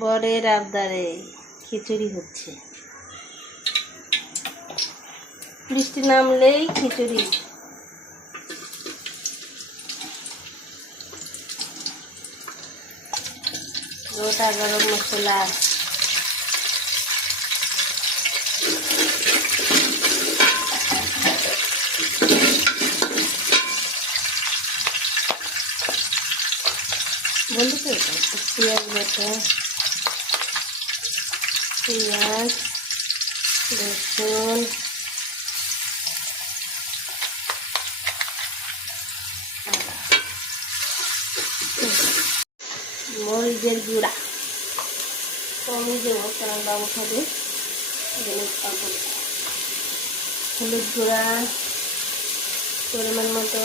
বরের আবদারে খিচুড়ি হচ্ছে। বৃষ্টি নামলেই খিচুড়ি। গোটা গরম মশলা, বলতে পেঁয়াজ বাটা, পেঁয়াজ, রসুন, মরিচের গুঁড়া কমই দেবো, কারণ বাবু খাবে। হলুদ গুঁড়া পরিমাণ মতো,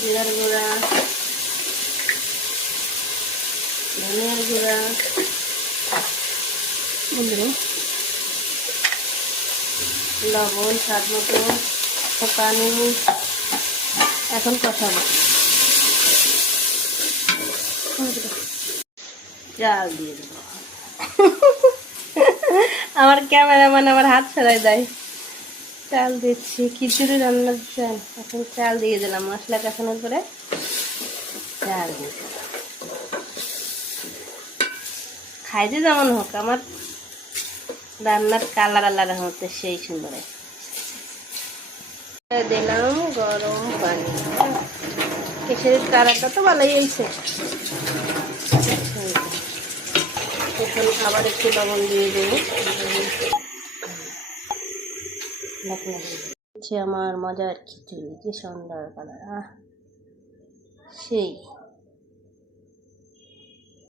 জিরার গুঁড়া, ধনিয়ার গুঁড়া, লবণ স্বাদ মতো, পানি। এখন কষাবো। চাল দিয়ে দেবো। আমার ক্যামেরাম্যান আমার হাত সরাই দেয়। চাল দিচ্ছি, খিচুড়ি রান্নার চাল। এখন চাল দিয়ে দিলাম, মশলা কষানোর পরে চাল দিয়ে দিলাম। খাইতে যেমন হোক, আমার রান্নার কালার আলাদা হতে সেই সুন্দর। দিলাম গরম পানি। খিচুড়ির কালারটা তো ভালোই হয়েছে। এখন আবার একটু লবণ দিয়ে দেবো। আমার মজার খিচুড়ি, কি সুন্দর কালার, সেই।